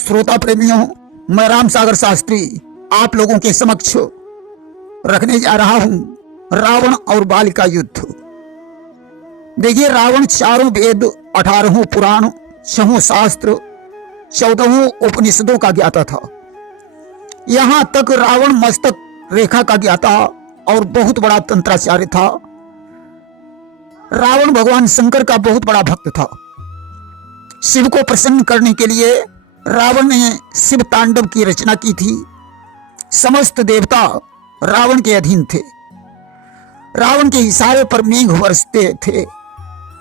श्रोता प्रेमियों, मैं राम सागर शास्त्री आप लोगों के समक्ष रखने जा रहा हूं रावण और बाली का युद्ध। देखिए, रावण 4 वेद, 18 पुराण, 6 शास्त्र, 14 उपनिषदों का ज्ञाता था। यहां तक रावण मस्तक रेखा का ज्ञाता और बहुत बड़ा तंत्राचार्य था। रावण भगवान शंकर का बहुत बड़ा भक्त था। शिव को प्रसन्न करने के लिए रावण ने शिव तांडव की रचना की थी। समस्त देवता रावण के अधीन थे। रावण के इशारे पर मेघ बरसते थे।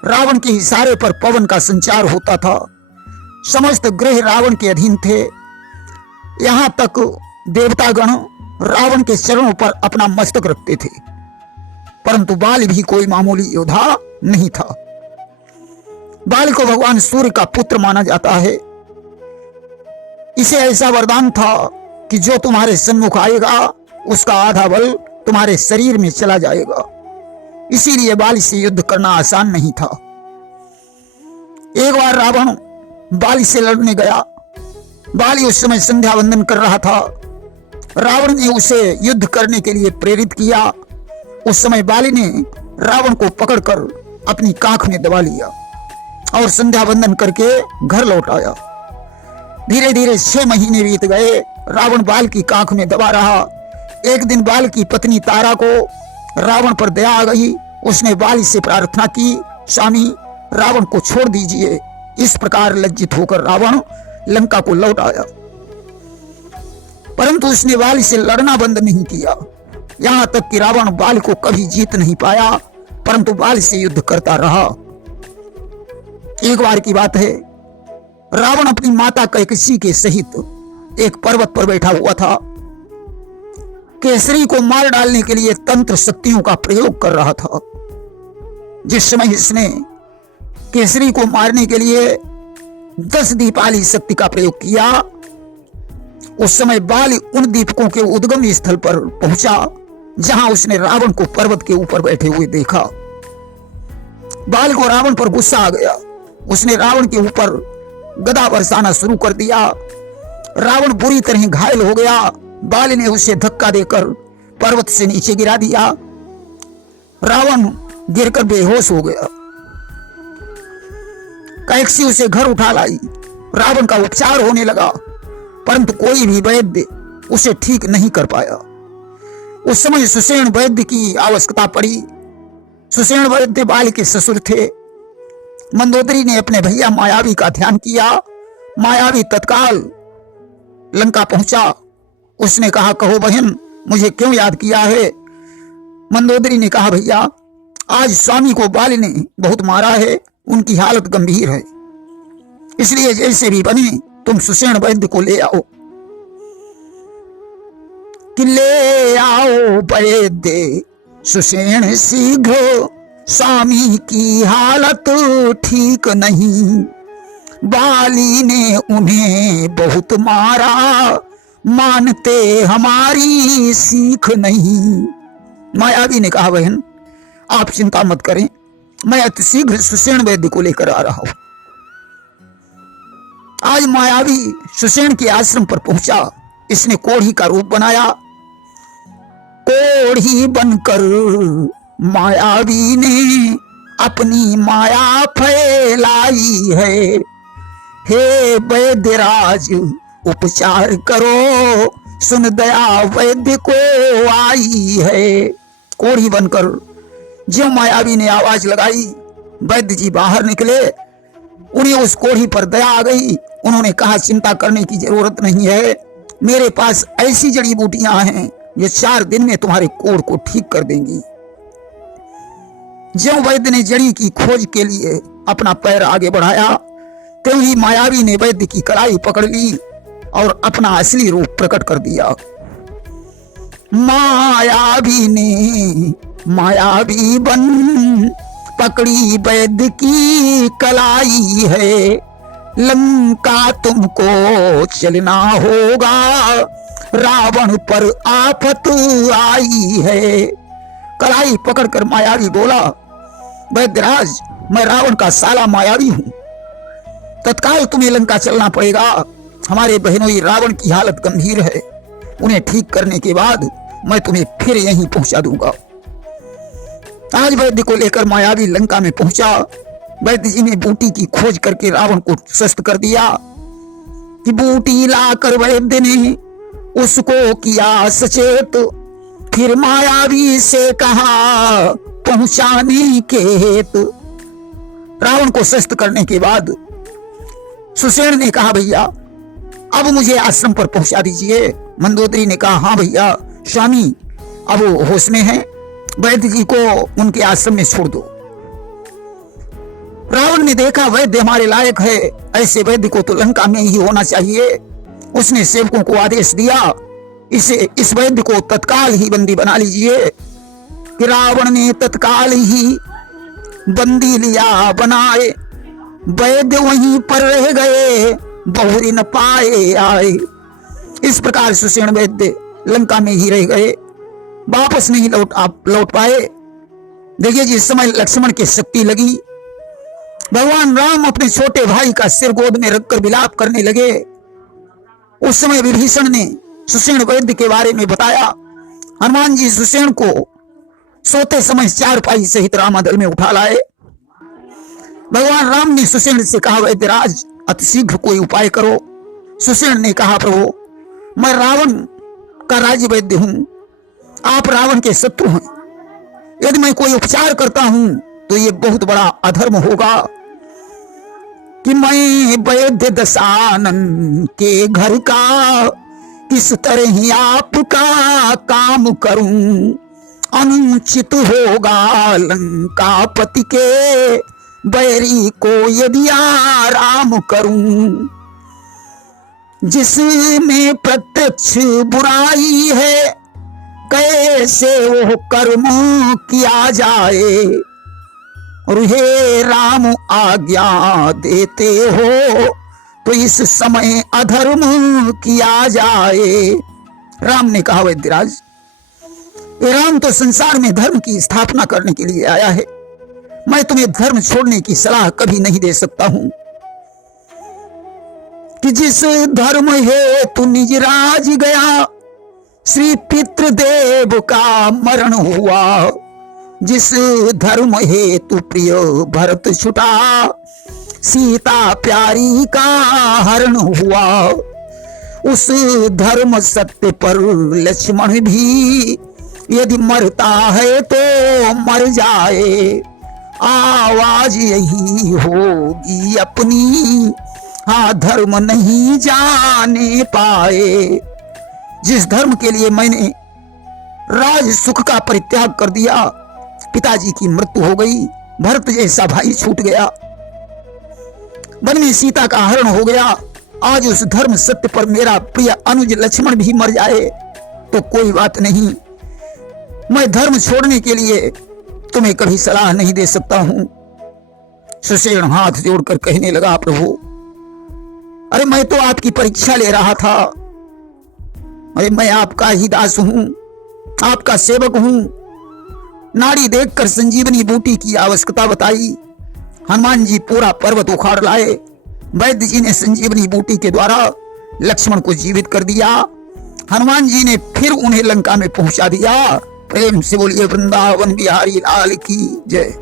रावण के इशारे पर पवन का संचार होता था। समस्त ग्रह रावण के अधीन थे। यहां तक देवतागण रावण के चरणों पर अपना मस्तक रखते थे। परंतु बाली भी कोई मामूली योद्धा नहीं था। बाली को भगवान सूर्य का पुत्र माना जाता है। इसे ऐसा वरदान था कि जो तुम्हारे सम्मुख आएगा उसका आधा बल तुम्हारे शरीर में चला जाएगा। इसीलिए बाली से युद्ध करना आसान नहीं था। एक बार रावण बाली से लड़ने गया। बाली उस समय संध्या वंदन कर रहा था। रावण ने उसे युद्ध करने के लिए प्रेरित किया। उस समय बाली ने रावण को पकड़कर अपनी कांख में दबा लिया और संध्या वंदन करके घर लौट आया। धीरे धीरे 6 महीने बीत गए। रावण बाल की कांख में दबा रहा। एक दिन बाल की पत्नी तारा को रावण पर दया आ गई। उसने बाली से प्रार्थना की, स्वामी रावण को छोड़ दीजिए। इस प्रकार लज्जित होकर रावण लंका को लौट आया। परंतु उसने बाली से लड़ना बंद नहीं किया। यहां तक कि रावण बाली को कभी जीत नहीं पाया, परंतु बाली से युद्ध करता रहा। एक बार की बात है, रावण अपनी माता कैकसी के सहित एक पर्वत पर बैठा हुआ था। केसरी को मार डालने के लिए तंत्र शक्तियों का प्रयोग कर रहा था। जिस समय इसने केसरी को मारने के लिए 10 दीपाली शक्ति का प्रयोग किया, उस समय बाली उन दीपकों के उद्गम स्थल पर पहुंचा जहां उसने रावण को पर्वत के ऊपर बैठे हुए देखा। बाली को रावण पर गुस्सा आ गया। उसने रावण के ऊपर गदा बरसाना शुरू कर दिया। रावण बुरी तरह घायल हो गया। बाली ने उसे धक्का देकर पर्वत से नीचे गिरा दिया। रावण गिरकर बेहोश हो गया। कैकसी उसे घर उठा लाई। रावण का उपचार होने लगा, परंतु कोई भी वैद्य उसे ठीक नहीं कर पाया। उस समय सुषेण वैद्य की आवश्यकता पड़ी। सुषेण वैद्य बाली के ससुर थे। मंदोदरी ने अपने भैया मायावी का ध्यान किया। मायावी तत्काल लंका पहुंचा। उसने कहा, कहो बहन, मुझे क्यों याद किया है? मंदोदरी ने कहा, भैया आज स्वामी को बाली ने बहुत मारा है। उनकी हालत गंभीर है। इसलिए जैसे भी बने तुम सुषेण वैद्य को ले आओ। कि ले आओ वैद्य सुषेण शीघ्र, स्वामी की हालत ठीक नहीं। बाली ने उन्हें बहुत मारा, मानते हमारी सीख नहीं। मायावी ने कहा, बहन आप चिंता मत करें, मैं अतिशीघ्र सुषेण वैद्य को लेकर आ रहा हूं। आज मायावी सुषेण के आश्रम पर पहुंचा। इसने कोढ़ी का रूप बनाया। कोढ़ी बनकर मायावी ने अपनी माया फैलाई है। हे वैद्यराज उपचार करो, सुन दया वैद्य को आई है। कोढ़ी बनकर जो मायावी ने आवाज लगाई, वैद्य जी बाहर निकले। उन्हें उस कोढ़ी पर दया आ गई। उन्होंने कहा, चिंता करने की जरूरत नहीं है। मेरे पास ऐसी जड़ी बूटियां हैं जो 4 दिन में तुम्हारे कोढ़ को ठीक कर देंगी। जो वैद्य ने जड़ी की खोज के लिए अपना पैर आगे बढ़ाया, त्यों ही मायावी ने वैद्य की कलाई पकड़ ली और अपना असली रूप प्रकट कर दिया। मायावी ने मायावी बन पकड़ी वैद्य की कलाई है। लंका तुमको चलना होगा, रावण पर आफत आई है। कलाई पकड़कर मायावी बोला, वैद्यराज मैं रावण का साला मायावी हूं। तत्काल तुम्हें लंका चलना पड़ेगा। हमारे बहनोई रावण की हालत गंभीर है, उन्हें ठीक करने के बाद मैं तुम्हें फिर यहीं पहुंचा दूंगा। आज वैद्य को लेकर मायावी लंका में पहुंचा। वैद्य जी ने बूटी की खोज करके रावण को सस्त कर दिया कि बूटी लाकर वैद्य ने उसको किया सचेत, फिर मायावी से कहा पहुंचाने के हेतु। रावण को सस्त करने के बाद सुषेण ने कहा भैया अब मुझे आश्रम पर पहुंचा दीजिए। मंदोदरी ने कहा हाँ भैया स्वामी अब वो होश में है, वैद्य जी को उनके आश्रम में छोड़ दो। रावण ने देखा वैद्य हमारे लायक है, ऐसे वैद्य को तो लंका में ही होना चाहिए। उसने सेवकों को आदेश दिया इस वैद्य को तत्काल ही बंदी बना लीजिए। कि रावण ने तत्काल ही बंदी लिया बनाए, वैद्य वहीं पर रह गए बहुरी न पाए आए। इस प्रकार सुषेण वैद्य लंका में ही रह गए, वापस नहीं लौट पाए। देखिए जिस समय लक्ष्मण की शक्ति लगी, भगवान राम अपने छोटे भाई का सिर गोद में रखकर विलाप करने लगे। उस समय विभीषण ने सुषेण वैद्य के बारे में बताया। हनुमान जी सुषेण को सोते समय चारपाई सहित रामादल में उठा लाए। भगवान राम ने सुषेण से कहा वैद्यराज अतिशीघ्र कोई उपाय करो। सुषेण ने कहा प्रभु मैं रावण का राज्य वैद्य हूं, आप रावण के शत्रु हैं, यदि मैं कोई उपचार करता हूं तो ये बहुत बड़ा अधर्म होगा कि मैं वैद्य दशानन के घर का किस तरह ही आपका काम करूं। अनुचित होगा लंकापति के बैरी को यदि आराम करूं। जिसमें प्रत्यक्ष बुराई है कैसे वो कर्म किया जाए। और हे राम आज्ञा देते हो तो इस समय अधर्म किया जाए। राम ने कहा वैद्यराज राम तो संसार में धर्म की स्थापना करने के लिए आया है, मैं तुम्हें धर्म छोड़ने की सलाह कभी नहीं दे सकता हूं। कि जिस धर्म है तू निज राज गया, श्री पितृदेव का मरण हुआ। जिस धर्म है तू प्रिय भरत छुटा, सीता प्यारी का हरण हुआ। उस धर्म सत्य पर लक्ष्मण भी यदि मरता है तो मर जाए। आवाज यही होगी अपनी, हाँ धर्म नहीं जाने पाए। जिस धर्म के लिए मैंने राज सुख का परित्याग कर दिया, पिताजी की मृत्यु हो गई, भरत जैसा भाई छूट गया, वन में सीता का हरण हो गया, आज उस धर्म सत्य पर मेरा प्रिय अनुज लक्ष्मण भी मर जाए तो कोई बात नहीं, मैं धर्म छोड़ने के लिए तुम्हें कभी सलाह नहीं दे सकता हूं। सुषेण हाथ जोड़कर कहने लगा प्रभु अरे मैं तो आपकी परीक्षा ले रहा था, अरे मैं आपका ही दास हूं, आपका सेवक हूं। नाड़ी देखकर संजीवनी बूटी की आवश्यकता बताई। हनुमान जी पूरा पर्वत उखाड़ लाए। वैद्य जी ने संजीवनी बूटी के द्वारा लक्ष्मण को जीवित कर दिया। हनुमान जी ने फिर उन्हें लंका में पहुंचा दिया। प्रेम से बोलिए वृंदावन बिहारी लाल की जय।